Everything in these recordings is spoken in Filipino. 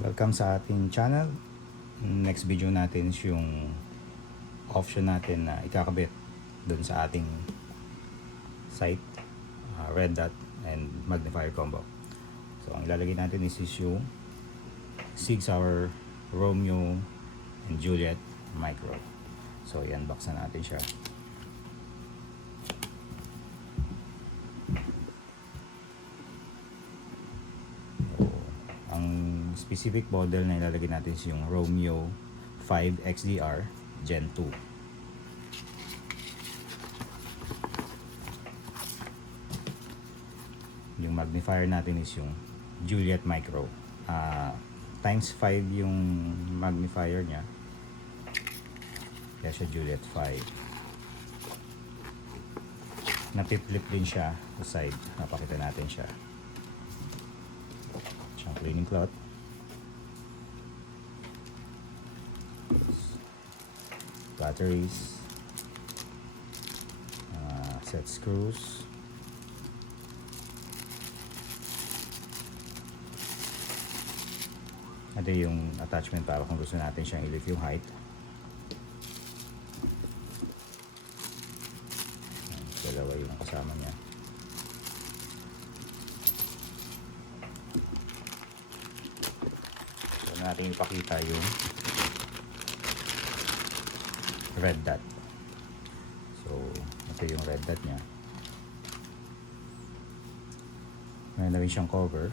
Welcome sa ating channel. Next video natin is yung option natin na ikakabit dun sa ating site, red dot and magnifier combo. So ang ilalagay natin is yung Sig Sauer Romeo and Juliet Micro. So i-unbox na natin siya. Specific model na ilalagay natin is yung Romeo 5 XDR Gen 2. Yung magnifier natin is yung Juliet Micro. Times 5 yung magnifier niya. Kaya siya Juliet 5. Napip-flip din siya sa side. Napakita natin siya. Siyang cleaning cloth. Batteries, set screws, ito yung attachment para kung gusto natin siyang i-lift yung height. Dalawa yung kasama niya. So natin ipakita yung red dot. So ito yung red dot niya. Mayroon na rin siyang cover.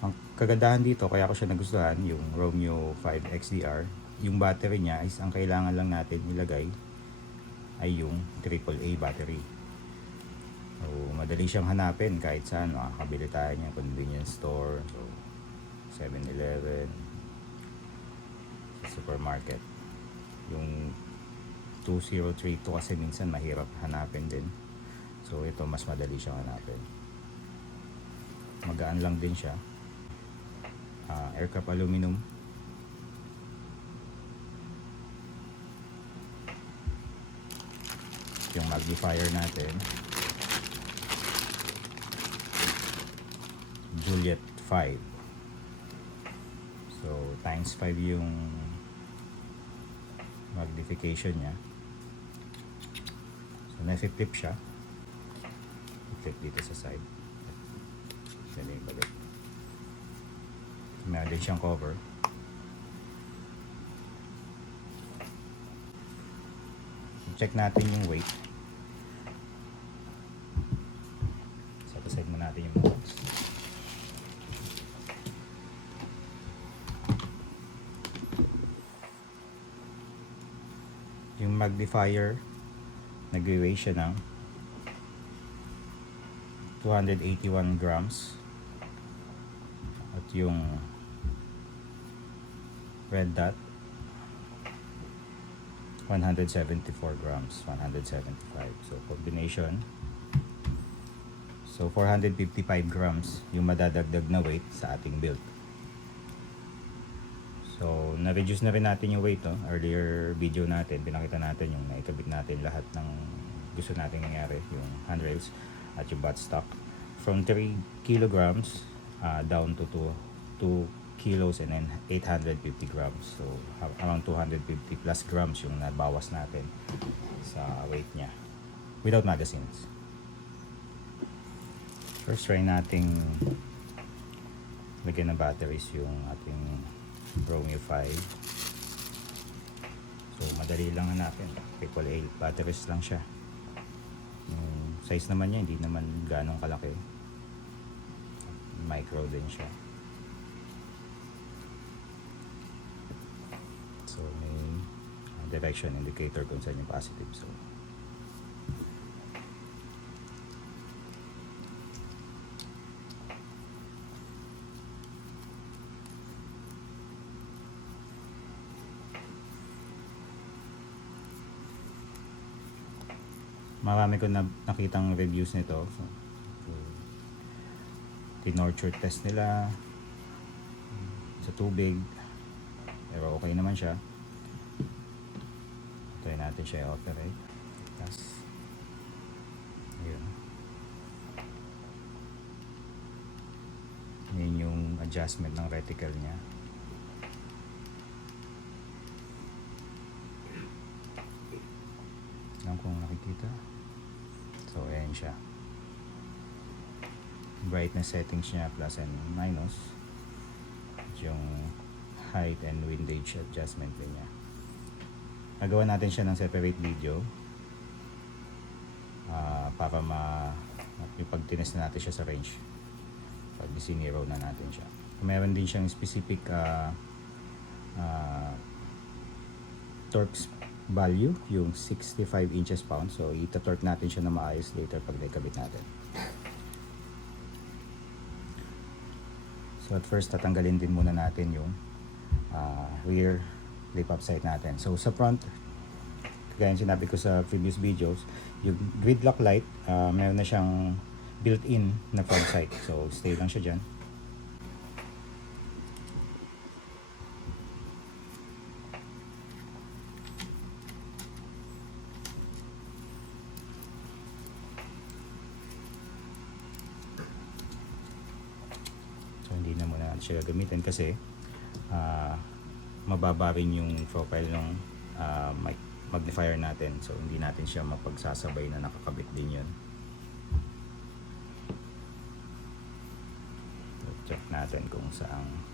Ang kagandahan dito, kaya ko siya nagustuhan, yung Romeo 5 XDR, yung battery niya is ang kailangan lang natin ilagay ay yung AAA battery. So madali siyang hanapin kahit saan. Makakabili tayo niya, convenience store, so 7-Eleven, supermarket. Yung 2032 kasi minsan mahirap hanapin din. So ito mas madali siyang hanapin. Magaan lang din siya. Air cup aluminum. Yung magnifier natin Juliet 5. So times 5 yung magnification niya. So na-flip siya. I-flip dito sa side. Yan yung bagat. Meron din siyang cover. Check natin yung weight. So aside mo natin yung box. Yung magnifier nag-weigh siya ng 281 grams at yung red dot 174 grams, 175. So combination, so 455 grams yung madadagdag na weight sa ating build. So, na-reduce na rin natin yung weight. Earlier video natin, pinakita natin yung naikabit natin lahat ng gusto natin nangyari. Yung handrails at yung buttstock. From 3 kilograms down to 2 kilos and then 850 grams. So, around 250 plus grams yung nabawas natin sa weight niya. Without magazines. First, try nating lagyan ng batteries yung ating Romeo 5. So madali lang hanapin. AAA batteries lang siya. Yung size naman niya hindi naman ganong kalaki. Micro din siya. So may direction indicator kung saan yung positive. So marami ko nakitang reviews nito. So tinorture test nila sa tubig, pero okay naman siya. Try natin siya i-operate. Tapos ayun. Yun yung adjustment ng reticle niya. Alam kung nakikita. So ayan siya, brightness settings niya, plus and minus, yung height and windage adjustment din niya. Nagawa natin siya ng separate video para pag tinest na natin siya sa range, pag siniro na natin siya. Meron din siyang specific torque value, yung 65 inches pound. So ita-torque natin siya na maayos later pag naikabit natin. So at first, tatanggalin din muna natin yung rear lip up sight natin. So sa front, kaya yung sinabi ko sa previous videos, yung gridlock light, meron na siyang built-in na front sight. So stay lang siya dyan. So hindi na muna natin siya gagamitin kasi mababa rin yung profile ng magnifier natin. So hindi natin siya mapagsasabay na nakakabit din yun. So, check natin kung saan.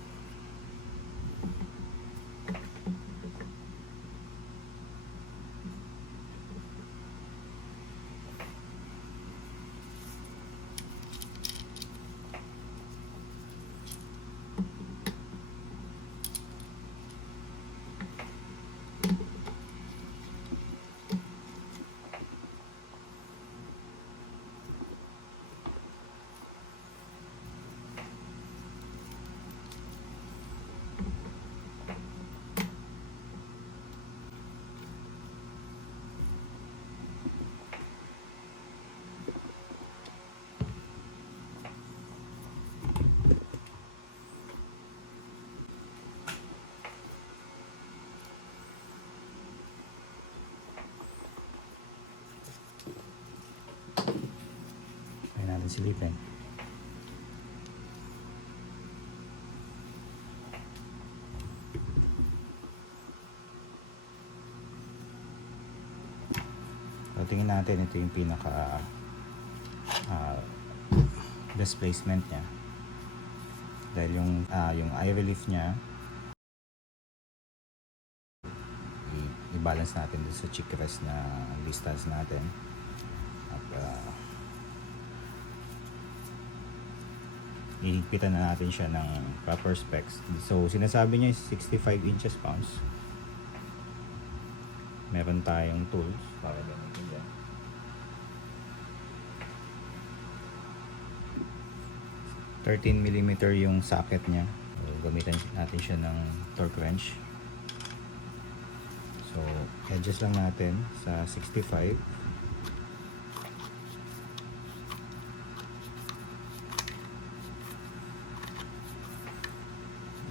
Natin silipin. So, tingin natin, ito yung pinaka displacement niya, dahil yung eye relief niya i-balance natin dun sa cheek rest na distance natin, at ihigpitan na natin siya ng proper specs. So sinasabi niya is 65 inches pounds. Meron tayong tools para gamitin dyan. $13mm yung socket niya. So gamitan natin siya ng torque wrench. So adjust lang natin sa 65.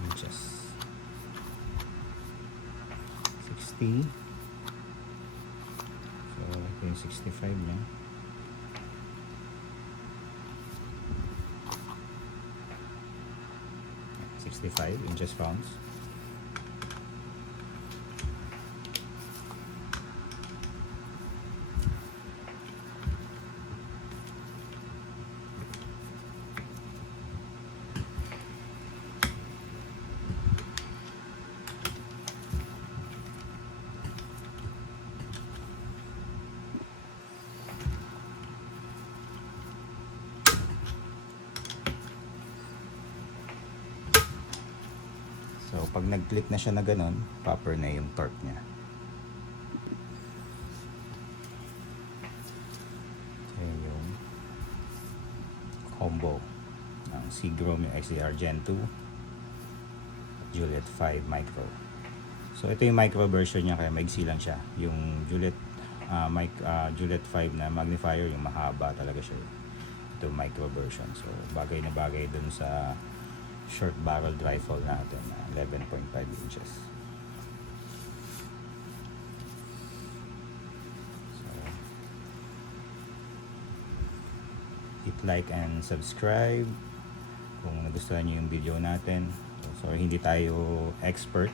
Inches. 60. So ito yung 65 niya. Inches pounds. So pag nag-click na siya na ganun, proper na yung torque niya. Ayan yung combo ng Seagram, yung XDR Gen 2 at Juliet 5 Micro. So ito yung micro version niya, kaya maigsi lang siya. Yung Juliet Juliet 5 na magnifier, yung mahaba talaga siya. Ito micro version. So bagay na bagay dun sa short barreled rifle natin, 11.5 inches. So hit like and subscribe kung nagustuhan niyo yung video natin. So hindi tayo expert,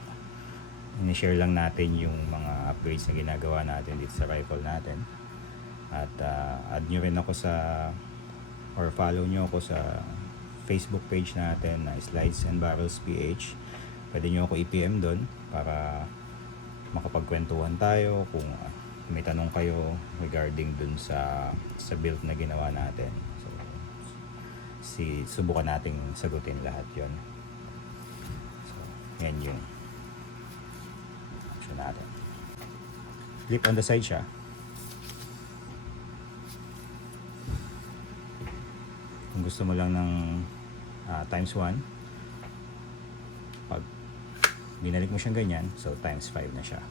ini-share lang natin yung mga upgrades na ginagawa natin dito sa rifle natin. At add nyo rin ako sa, or follow nyo ako sa Facebook page natin na Slides and Barrels PH. Pwede nyo ako i-PM doon para makapagkwentuhan tayo kung may tanong kayo regarding dun sa build na ginawa natin. So subukan nating sagutin lahat yon. So yan yung action natin. Flip on the side siya. Kung gusto mo lang ng times 1, pag binalik mo siyang ganyan, so times 5 na siya.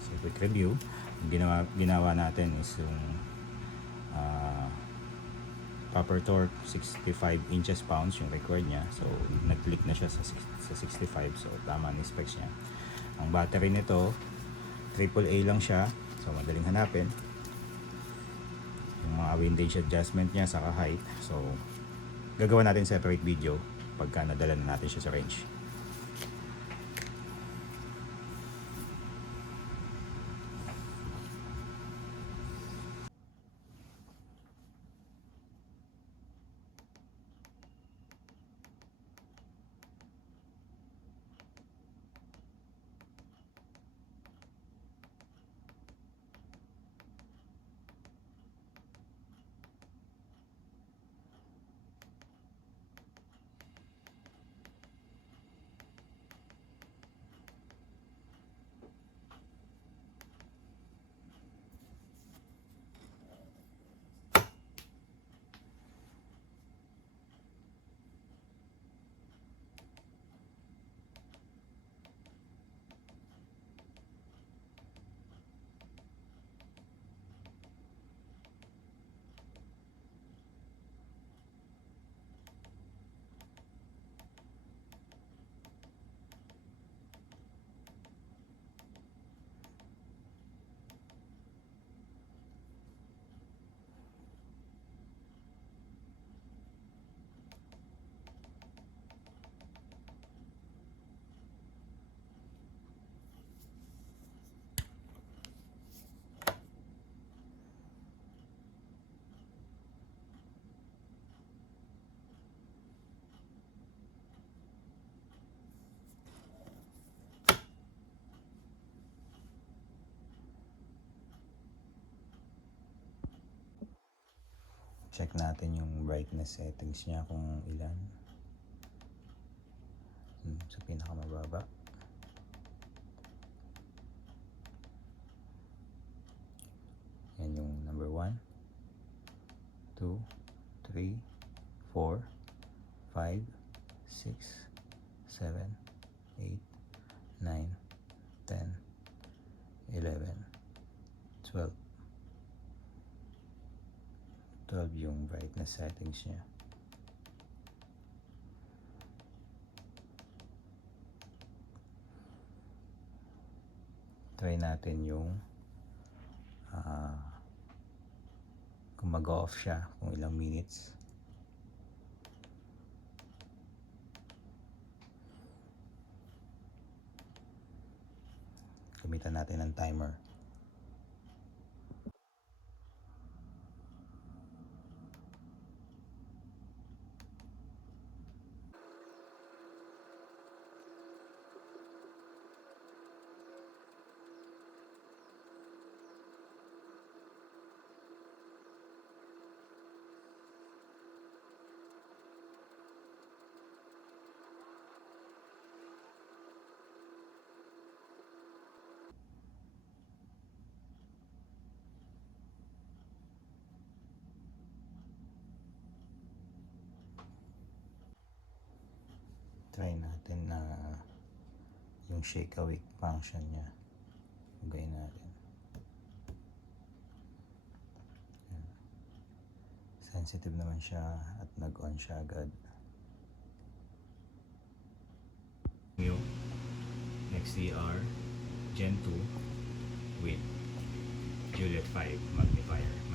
So quick review, yung ginawa natin is yung proper torque 65 inches pounds yung record niya. So nag-click na siya sa 65, so tama ang specs niya. Ang battery nito AAA lang siya, so madaling hanapin. Yung mga windage adjustment niya saka height, so gagawa natin separate video pagka nadala na natin siya sa range. Check natin yung brightness settings niya kung ilan. Sa pinakamababa. Yan yung number 1, 2, 3, 4, 5, 6, 7, 8, 9, 10, 11, 12. 12 yung brightness settings niya. Try natin yung kung mag-off siya, kung ilang minutes. Gamitan natin ng timer. Try natin na yung shake awake function niya. Ugayin natin. Yan. Sensitive naman siya at nag-on siya agad. Yung XDR Gen 2 with Juliet 5 magnifier.